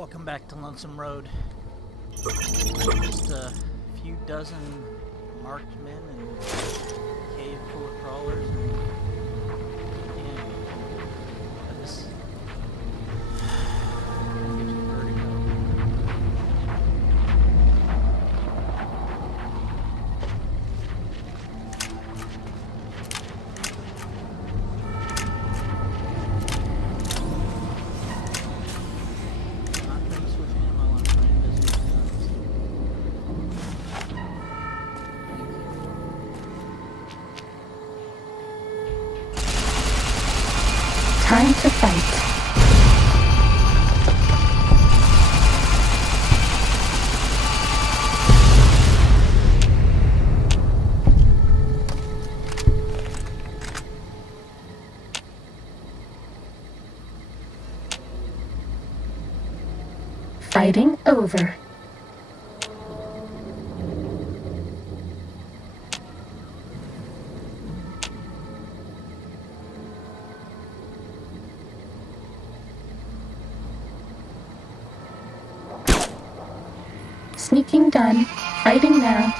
Welcome back to Lonesome Road. Just a few dozen marked men and a cave full of crawlers and this gives you vertigo. Time to fight. Fighting over. Sneaking done. Fighting now.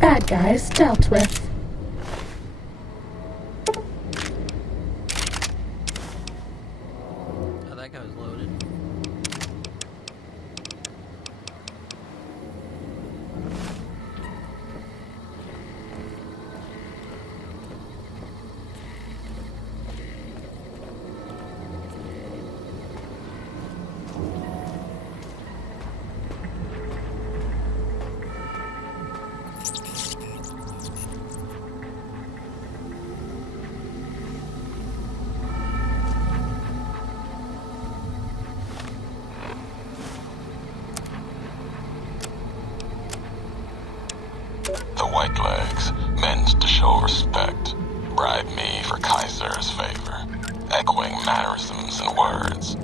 Bad guys dealt with. Oh, that guy was loaded. The Whitelegs meant to show respect, bribe me for Kaiser's favor, echoing mannerisms and words.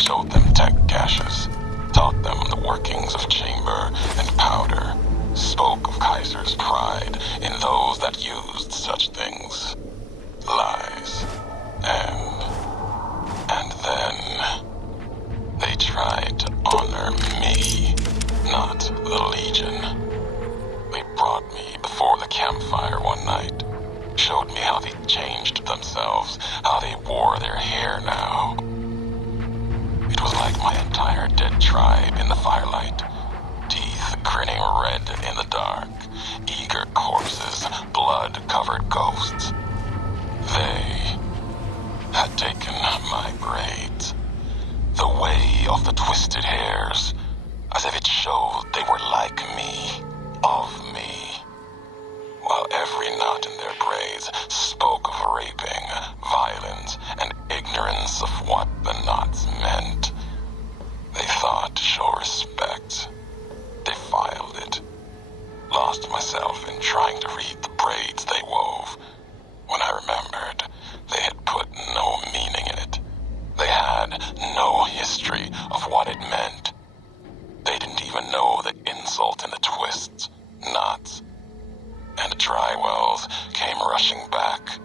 Showed them tech caches, taught them the workings of chamber and powder, spoke of Kaiser's pride in those that used such things. Lies. And then they tried to honor me, not the Legion. They brought me before the campfire one night, showed me how they changed themselves, how they wore their hair now. It was like my entire dead tribe in the firelight, teeth grinning red in the dark, eager corpses, blood-covered ghosts. They had taken my braids, the way of the twisted hairs, as if it showed they were like me, of me, while every knot in their braids spoke of raping, violence, and ignorance of what the knots meant. They thought to show respect. Defiled it. Lost myself in trying to read the braids they wove. When I remembered, they had put no meaning in it. They had no history of what it meant. They didn't even know the insult and the twists, knots. And the dry wells came rushing back.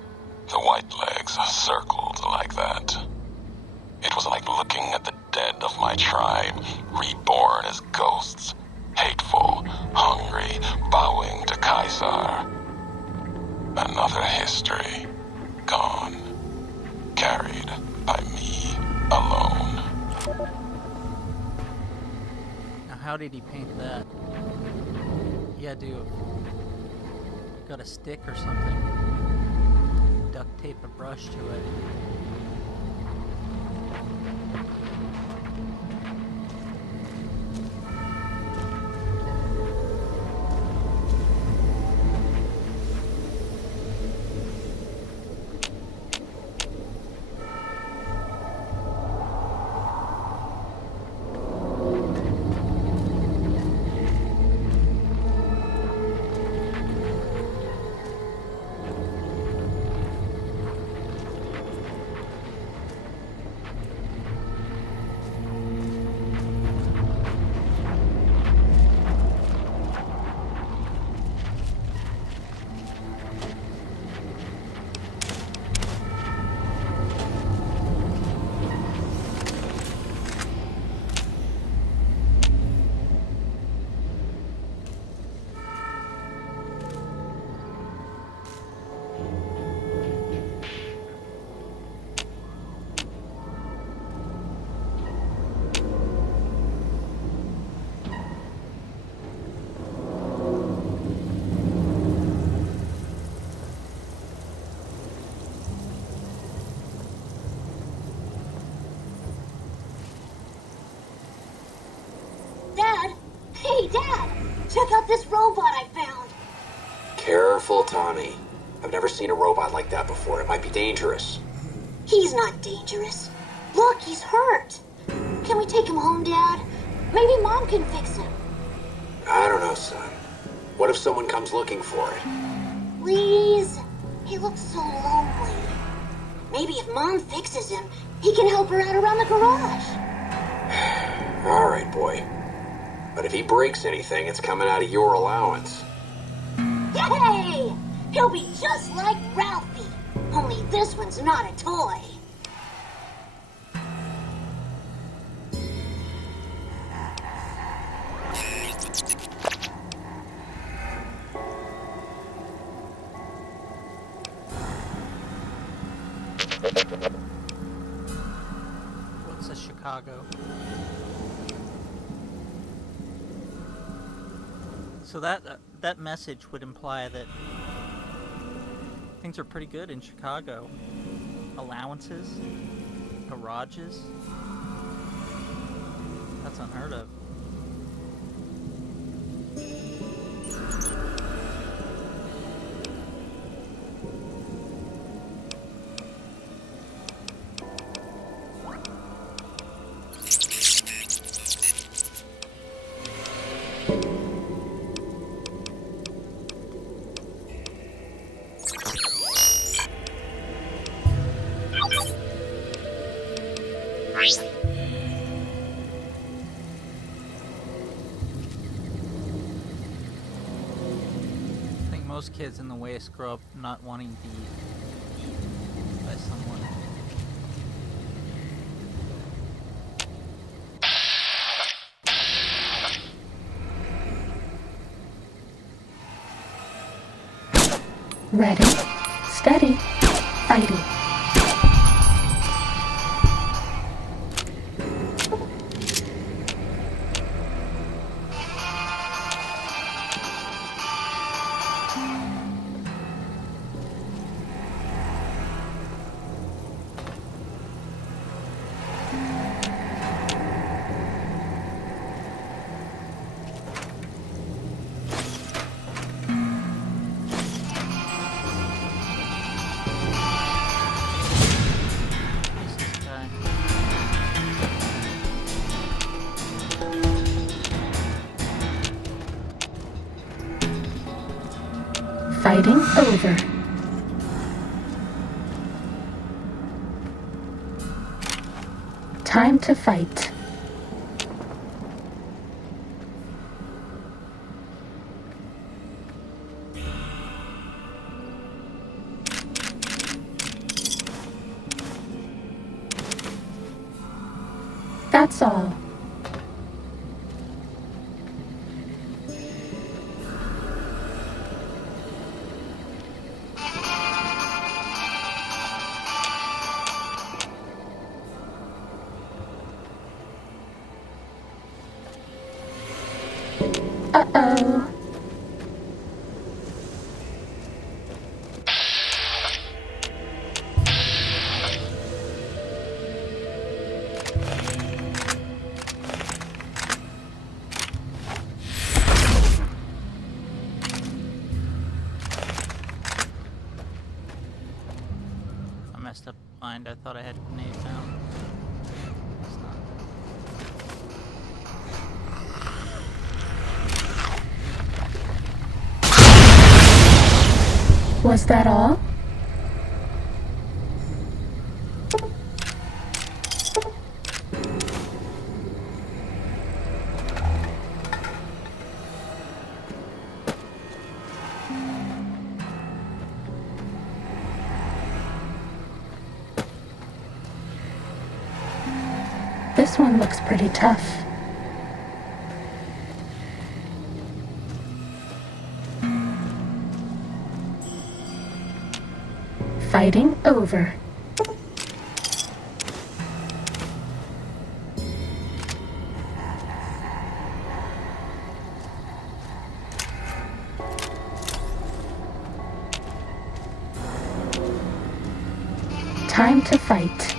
The white legs circled like that. It was like looking at the dead of my tribe, reborn as ghosts, hateful, hungry, bowing to Caesar. Another history, gone, carried by me alone. Now, how did he paint that? He had to have got a stick or something, duct tape a brush to it. Hey, Dad! Check out this robot I found! Careful, Tommy. I've never seen a robot like that before. It might be dangerous. He's not dangerous. Look, he's hurt. Can we take him home, Dad? Maybe Mom can fix him. I don't know, son. What if someone comes looking for it? Please? He looks so lonely. Maybe if Mom fixes him, he can help her out around the garage. All right, boy. But if he breaks anything, it's coming out of your allowance. Yay! He'll be just like Ralphie. Only this one's not a toy. What's a Chicago? So that message would imply that things are pretty good in Chicago. Allowances, garages. That's unheard of. I think most kids in the West grow up not wanting to be eaten by someone. Ready, steady, fighting. Fighting over. Time to fight. That's all. Uh-oh. I messed up blind. I thought I had grenade down. It's not. Was that all? This one looks pretty tough. Fighting over. Time to fight.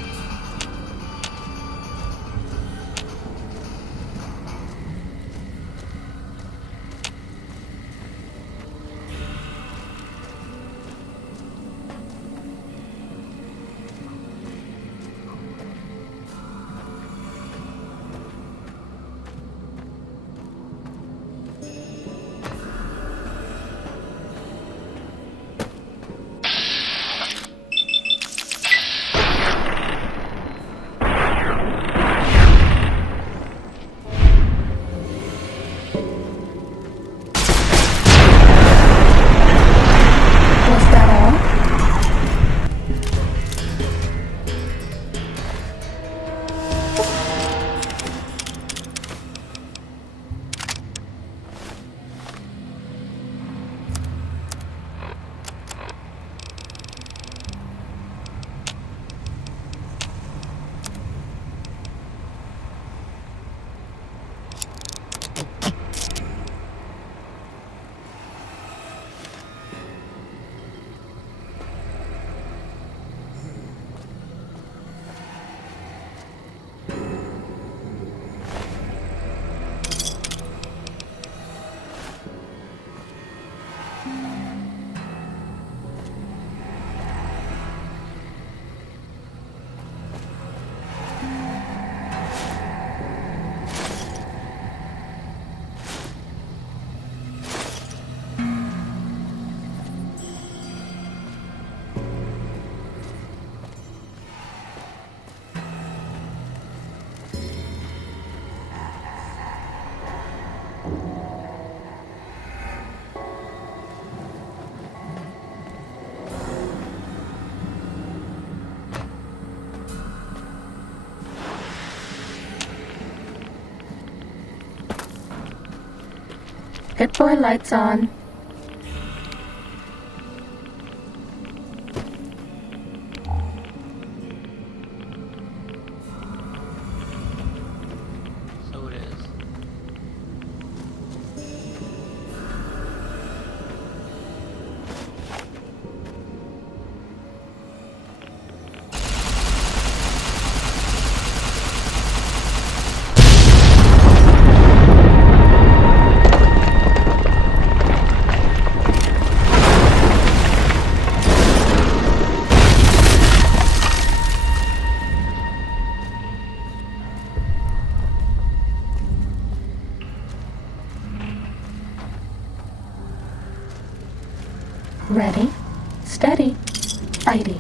Was that all? Hit boy lights on. So it is. Ready, steady, fighting.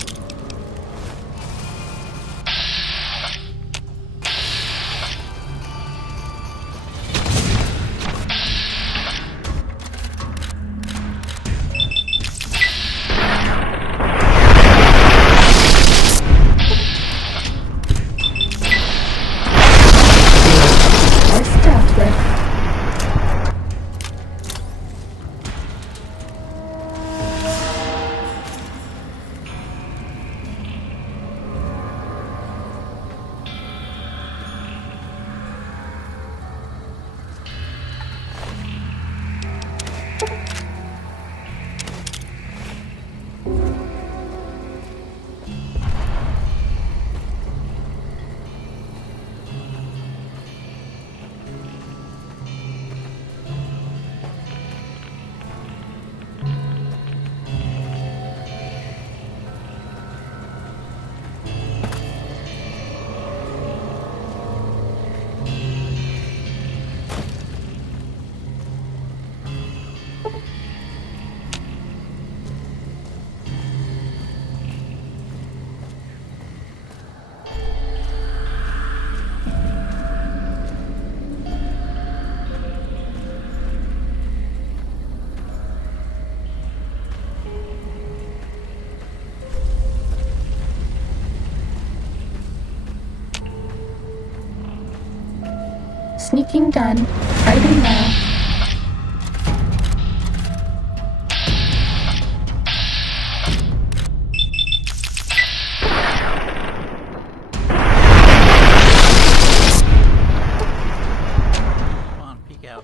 sneaking done. Fighting now. Come on, peek out.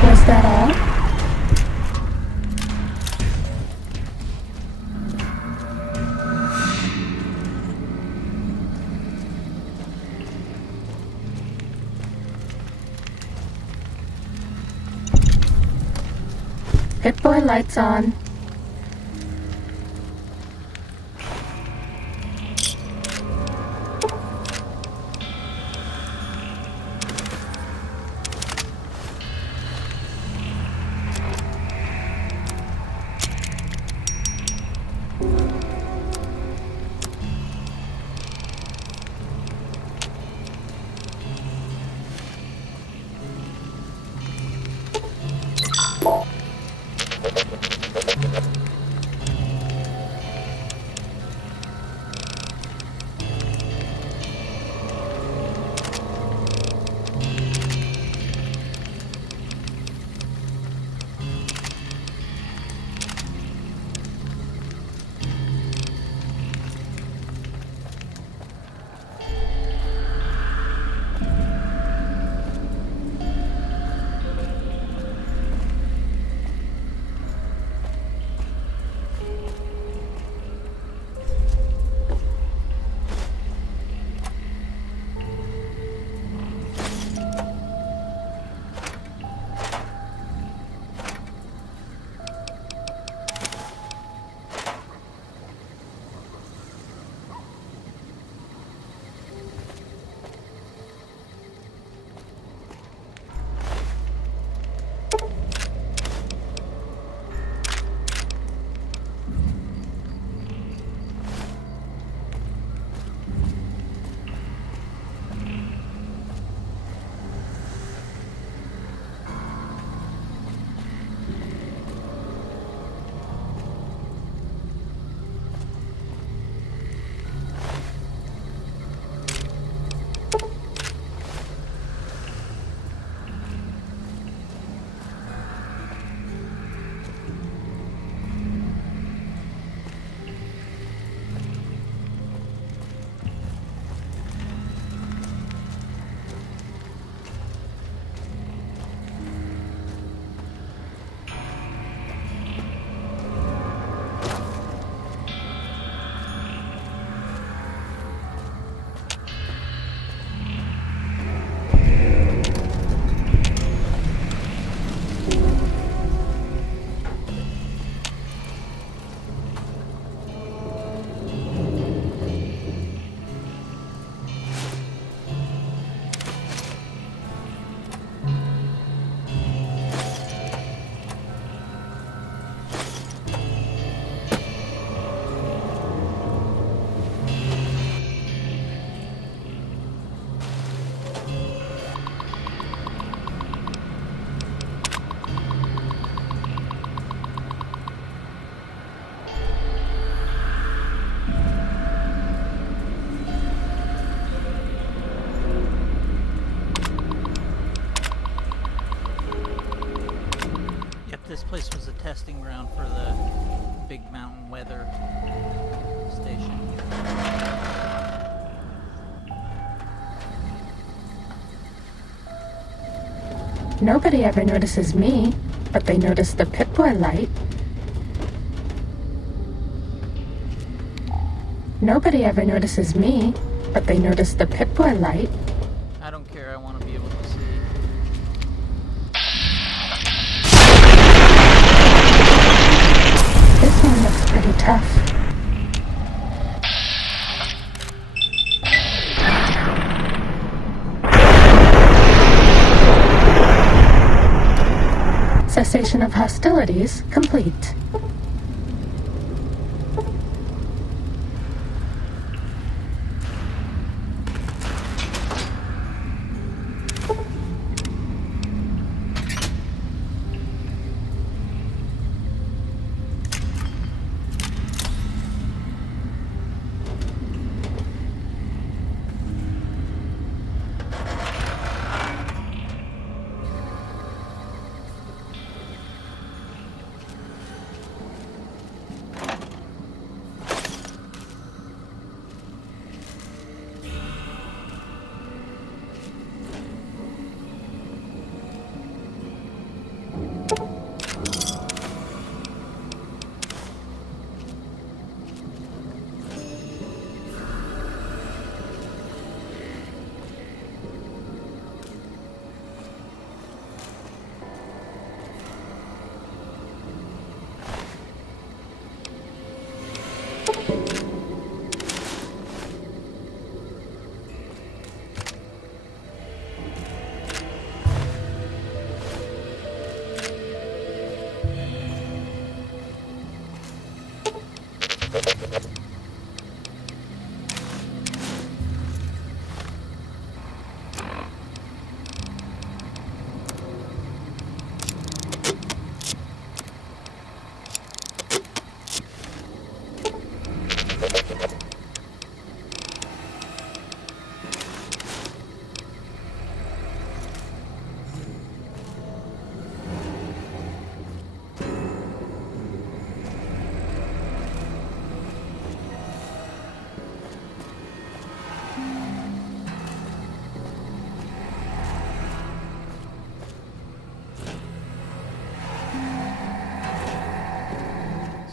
Was that all? Pip-Boy lights on. This place was a testing ground for the Big Mountain Weather Station. Nobody ever notices me, but they notice the Pip-Boy light. Nobody ever notices me, but they notice the Pip-Boy light. I don't care, I want to be able to see. This one looks pretty tough. Cessation of hostilities complete.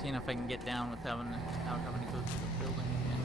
Seeing if I can get down without having to go through the building again.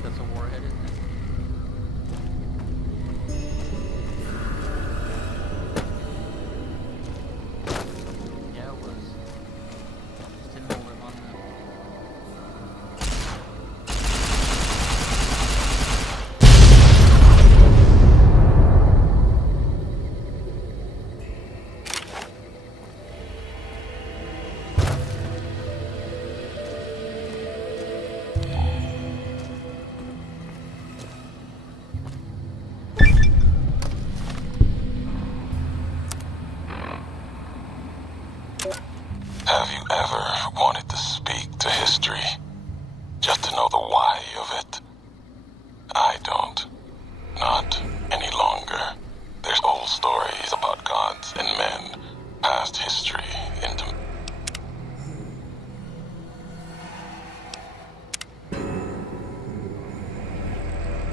That's a warhead, isn't it? Yeah, it was. Just didn't hold it long enough. Have you ever wanted to speak to history? Just to know the why of it? I don't. Not any longer. There's old stories about gods and men, past history into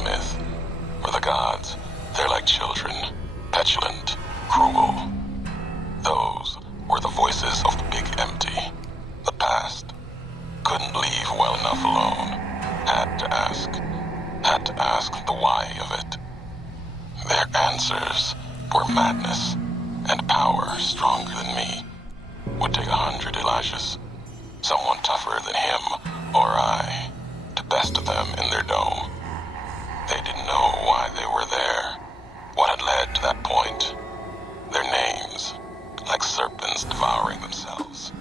myth. For the gods, they're like children, petulant, cruel. Those were the voices of the big empty. The past. Couldn't leave well enough alone. Had to ask the why of it. Their answers were madness and power stronger than me. Would take 100 Elishas. Someone tougher than him or I to best of them in their dome. They didn't know why they were there, what had led to that point. Their names, like serpents devouring themselves,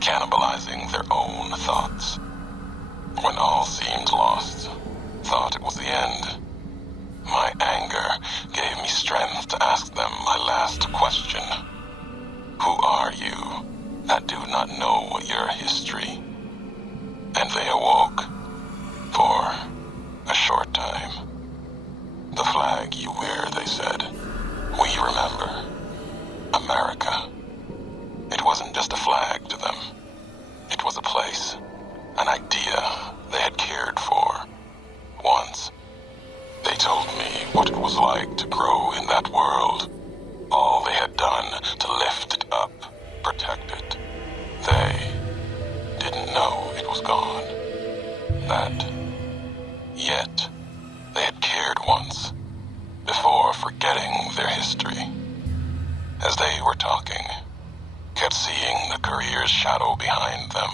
cannibalizing their own thoughts. When all seemed lost, thought it was the end. My anger gave me strength to ask them my last question. Who are you that do not know your history? And they awoke for a short time. The flag you wear, they said, we remember. America. It wasn't just a flag to them. It was a place, an idea they had cared for. Once, they told me what it was like to grow in that world. All they had done to lift it up, protect it. They didn't know it was gone. Yet, they had cared once, before forgetting their history. As they were talking, kept seeing the Courier's shadow behind them,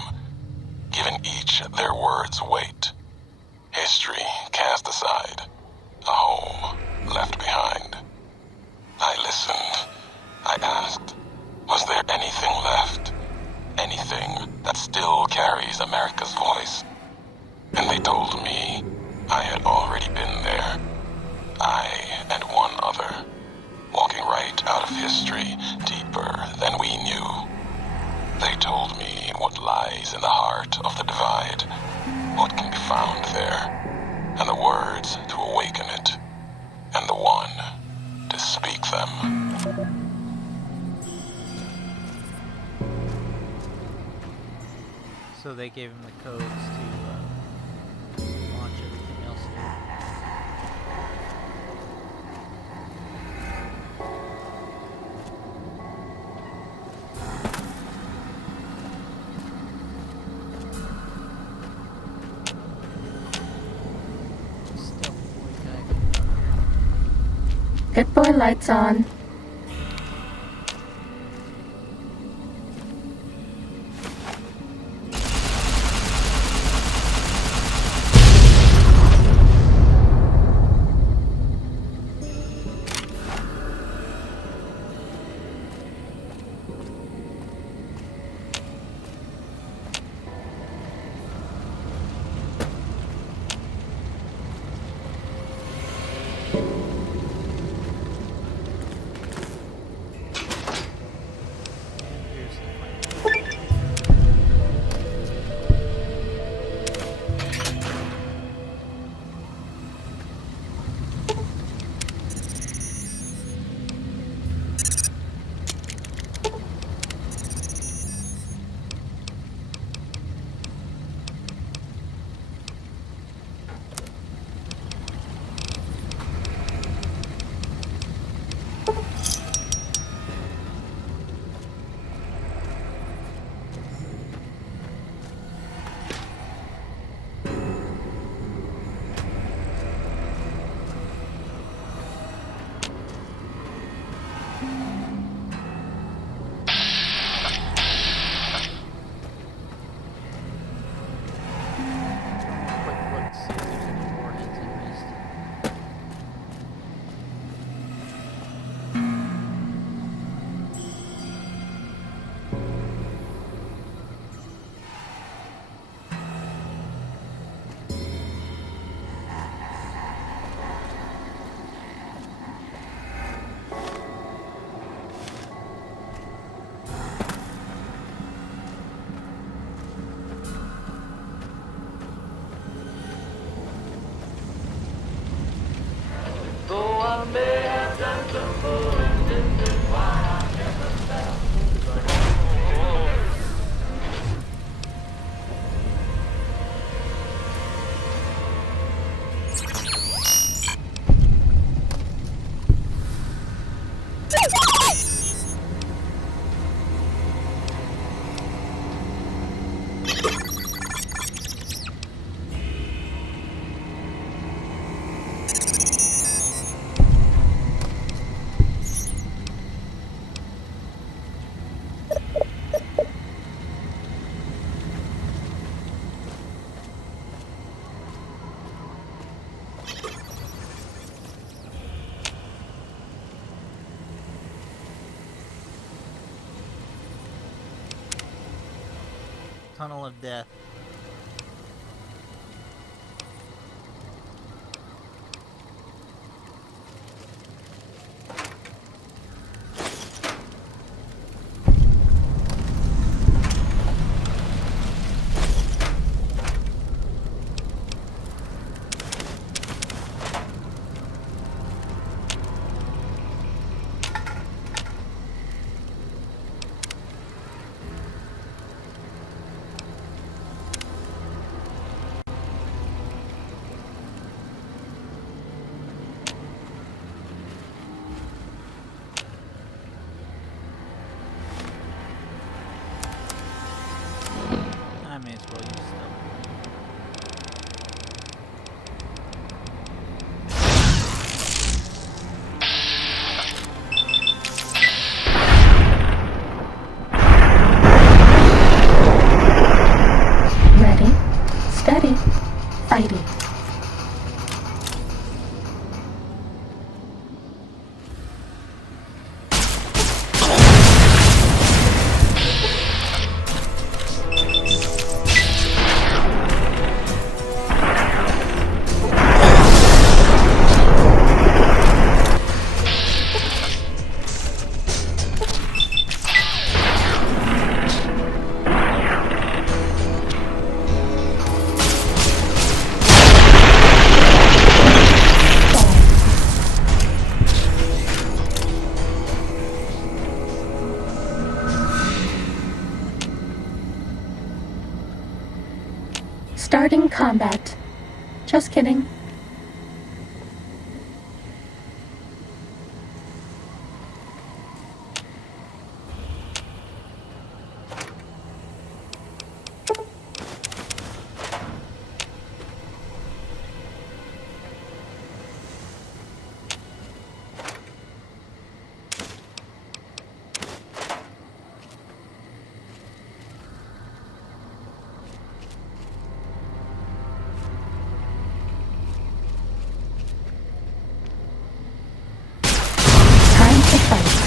giving each their words weight. History cast aside, a home left behind. I listened. I asked, was there anything left? Anything that still carries America's voice? And they told me I had already been there. I and one other, walking right out of history deeper than we knew. They told me what lies in the heart of the divide, what can be found there, and the words to awaken it, and the one to speak them. So they gave him the codes to launch everything else here. Stealthy boy guy coming up here. Pit Boy lights on. And here's the final. Quick look, see if there's any warheads I missed. Though I may have done some fooling, this is why I never fell. Tunnel of Death. Starting combat. Just kidding. Time to fight.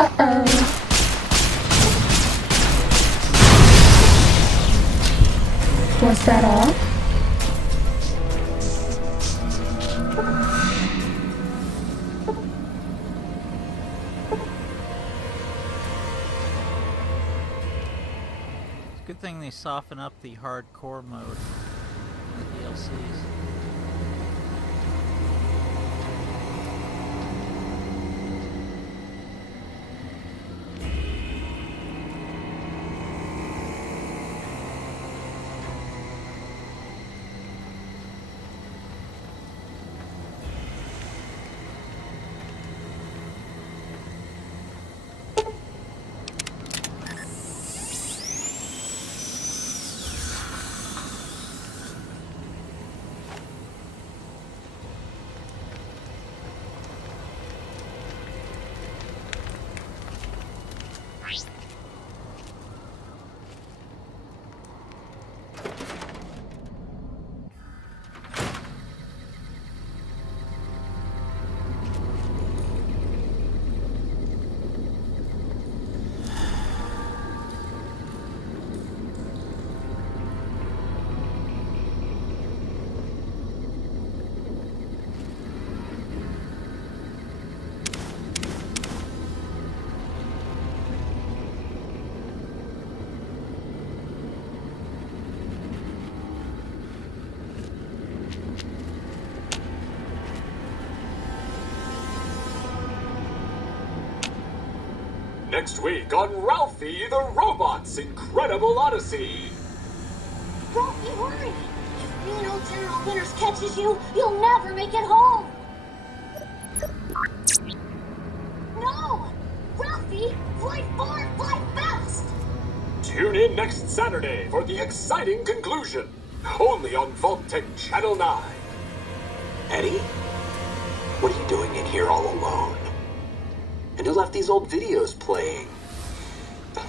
Uh-oh. Was that all? It's a good thing they soften up the hardcore mode in the DLCs. Next week on Ralphie the Robot's Incredible Odyssey. Ralphie, hurry! If Reno General Winters catches you, you'll never make it home! No! Ralphie, fly far, fly fast! Tune in next Saturday for the exciting conclusion. Only on Vault-Tec Channel 9. Eddie? What are you doing in here all alone? And who left these old videos playing?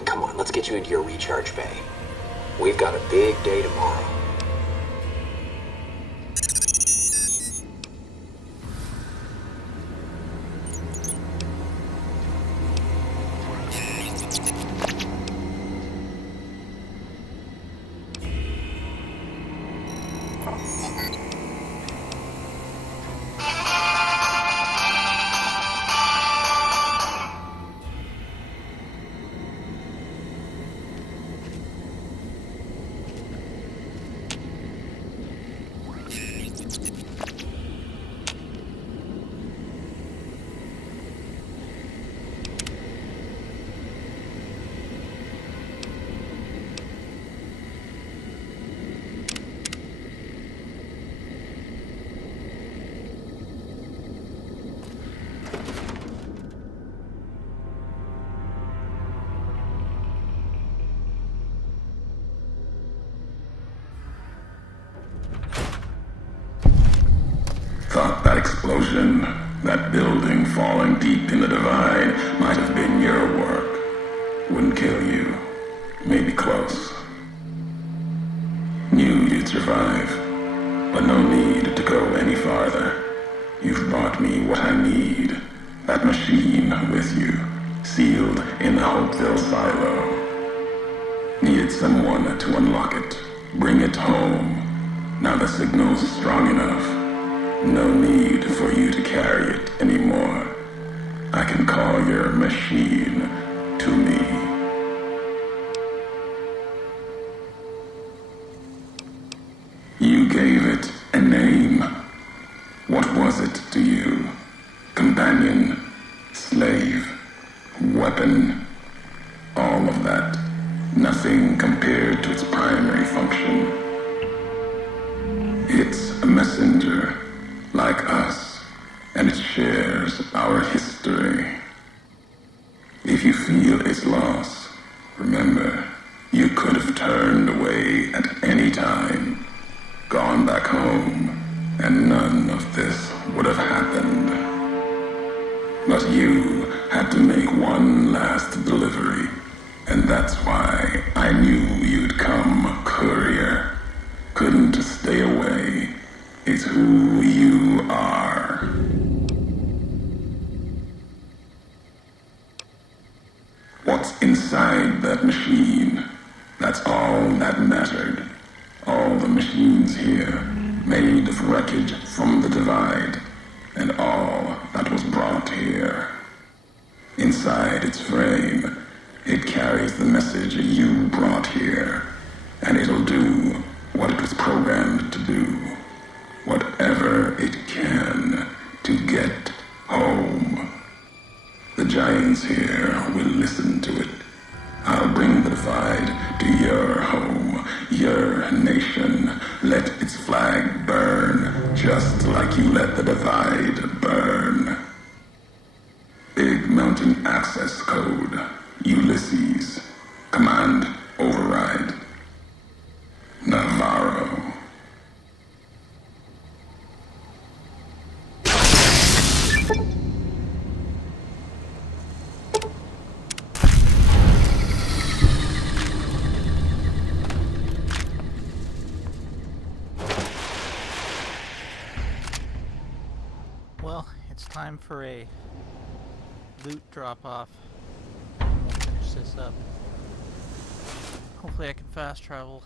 Come on, let's get you into your recharge bay. We've got a big day tomorrow. Thought that explosion, that building falling deep in the divide, might have been your work. Wouldn't kill you. Maybe close. Knew you survive, but no need to go any farther. You've brought me what I need. That machine with you, sealed in the Hopeville silo. Needed someone to unlock it, bring it home. Now the signal's strong enough. No need for you to carry it anymore. I can call your machine to me. You gave it a name. What was it to you? Companion, slave, weapon, all of that. Nothing compared to its primary function. It's a messenger, like us, and it shares our history. If you feel its loss, remember, you could have turned away at any time, gone back home, and none of this would have happened. But you had to make one last delivery, and that's why I knew you'd come, Courier. Couldn't stay away. It's who you are. What's inside that machine? That's all that mattered. All the machines here, made of wreckage from the Divide, and all that was brought here. Inside its frame, it carries the message you brought here, and it'll do what it was programmed to do. Whatever it can to get home. The giants here will listen to it. I'll bring the Divide to your home, your nation. Let its flag burn, just like you let the Divide burn. Big Mountain Access Code, Ulysses. Command override. Navarro. Well, it's time for a loot drop-off. We'll finish this up. Hopefully I can fast travel.